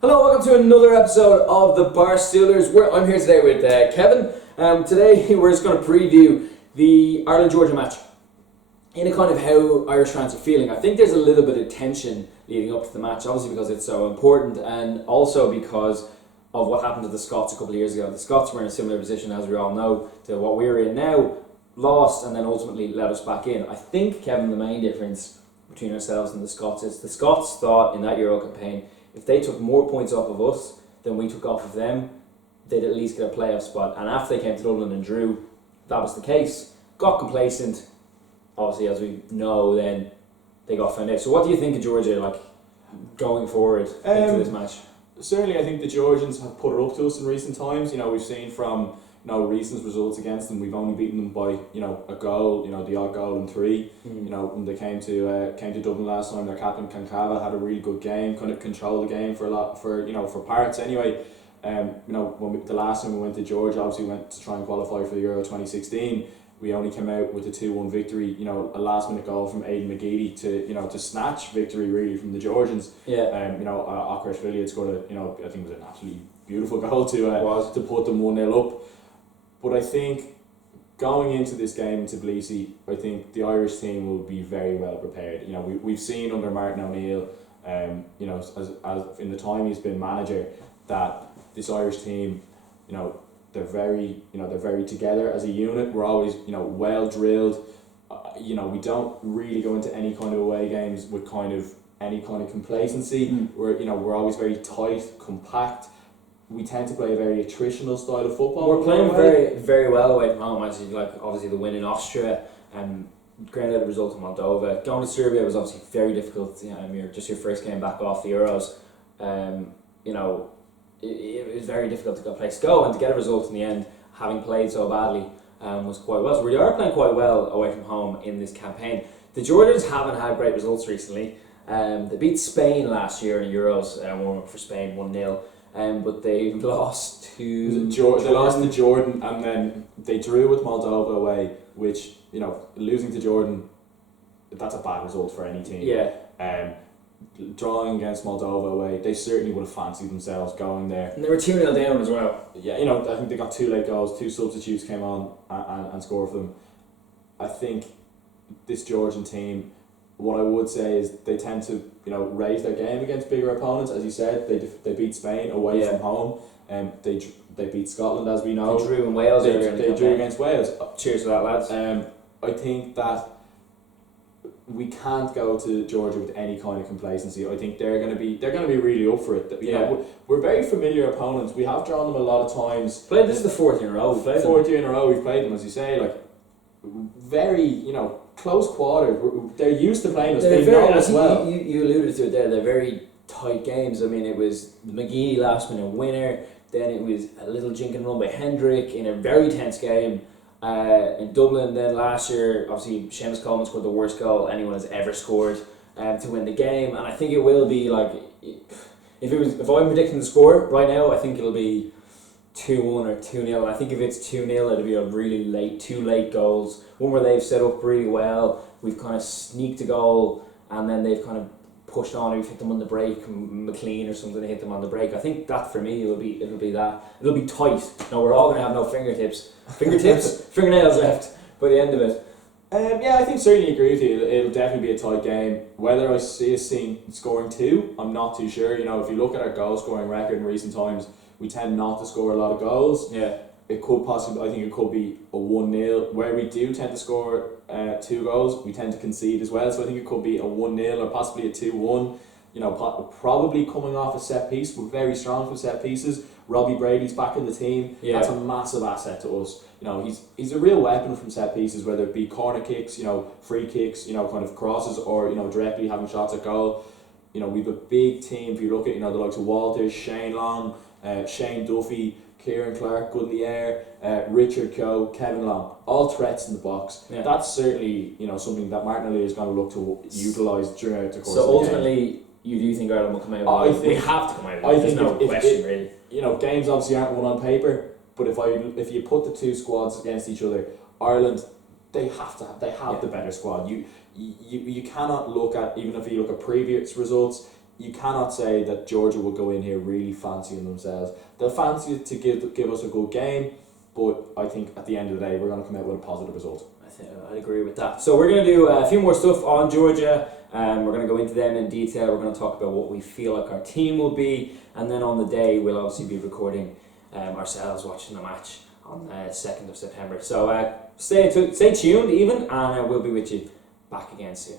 Hello, welcome to another episode of the Barstoolers. I'm here today with Kevin. Today we're just going to preview the Ireland-Georgia match in a kind of how Irish fans are feeling. I think there's a little bit of tension leading up to the match, obviously because it's so important and also because of what happened to the Scots a couple of years ago. The Scots were in a similar position, as we all know, to what we're in now, lost and then ultimately let us back in. I think, Kevin, the main difference between ourselves and the Scots is the Scots thought in that Euro campaign if they took more points off of us than we took off of them, they'd at least get a playoff spot. And after they came to Dublin and drew, that was the case. Got complacent, obviously, as we know, then they got found out. So what do you think of Georgia, like, going forward into this match? Certainly, I think the Georgians have put it up to us in recent times. You know, we've seen from recent results against them, we've only beaten them by a goal. The odd goal and three. When they came to Dublin last time, their captain Kankava had a really good game, kind of controlled the game for parts anyway. The last time we went to Georgia, obviously went to try and qualify for the Euro 2016. We only came out with a 2-1 victory. A last minute goal from Aidan McGeady to snatch victory really from the Georgians. Akrashvili had scored I think it was an absolutely beautiful goal to put them 1-0 up. But I think going into this game in Tbilisi, I think the Irish team will be very well prepared. We've seen under Martin O'Neill, as in the time he's been manager, that this Irish team, they're very together as a unit. We're always well drilled. We don't really go into any kind of away games with any kind of complacency. We're always very tight, compact. We tend to play a very attritional style of football. We're playing very, very well away from home. Obviously the win in Austria, ground out a result in Moldova. Going to Serbia was obviously very difficult. Your first game back off the Euros. It was very difficult to get a place to go and to get a result in the end, having played so badly, was quite well. So we are playing quite well away from home in this campaign. The Georgians haven't had great results recently. They beat Spain last year in the Euros, warm up for Spain 1-0. But they lost to Jordan. They lost to Jordan, and then they drew with Moldova away, which losing to Jordan, that's a bad result for any team. Yeah. Drawing against Moldova away, they certainly would have fancied themselves going there. And they were 2-0 down as well. Yeah, I think they got 2 late goals, 2 substitutes came on and scored for them. I think this Georgian team, what I would say is they tend to raise their game against bigger opponents. As you said, they beat Spain away from home, and they beat Scotland, as we know. They drew in Wales. They drew against Wales. Cheers to that, lads. I think that we can't go to Georgia with any kind of complacency. I think they're going to be really up for it. We're very familiar opponents. We have drawn them a lot of times. This is the fourth year in a row. Fourth year in a row we've played them, as you say. Very close quarters. They're used to playing us. They know us well. You alluded to it there. They're very tight games. I mean, it was the McGee last minute winner. Then it was a little jink and run by Hendrick in a very tense game in Dublin. Then last year, obviously, Seamus Coleman scored the worst goal anyone has ever scored to win the game. And I think it will be if I'm predicting the score right now, I think it'll be 2-1 or 2-0. I think if it's 2-0, it'll be a really two late goals. One where they've set up really well, we've kind of sneaked a goal, and then they've kind of pushed on. We've hit them on the break, McLean or something hit them on the break. I think that for me it'll be that. It'll be tight. No, we're all going to have no fingernails left by the end of it. I think certainly agree with you. It'll definitely be a tight game. Whether I see us scoring 2, I'm not too sure. If you look at our goal scoring record in recent times, we tend not to score a lot of goals. Yeah. It could possibly, I think it could be a 1-0. Where we do tend to score 2 goals, we tend to concede as well. So I think it could be a 1-0 or possibly a 2-1. Probably coming off a set piece. We're very strong for set pieces. Robbie Brady's back in the team. Yeah. That's a massive asset to us. He's a real weapon from set pieces, whether it be corner kicks, free kicks, kind of crosses, or directly having shots at goal. We've a big team. If you look at the likes of Walters, Shane Long, Shane Duffy, Kieran Clark, good in the air, Richard Coe, Kevin Long, all threats in the box. Yeah. That's certainly something that Martin O'Neill is going to look to utilise throughout the course of the game. So ultimately, you do think Ireland will come out? We have to come out. There's no question, really. Games obviously aren't won on paper, but if you put the 2 squads against each other, Ireland, they have the better squad. You cannot look at, even if you look at previous results, you cannot say that Georgia will go in here really fancying themselves. They'll fancy it to give us a good game, but I think at the end of the day we're going to come out with a positive result. I agree with that. So we're going to do a few more stuff on Georgia. We're going to go into them in detail. We're going to talk about what we feel like our team will be, and then on the day we'll obviously be recording ourselves watching the match on 2nd of September. So stay tuned even, and we'll be with you back again soon.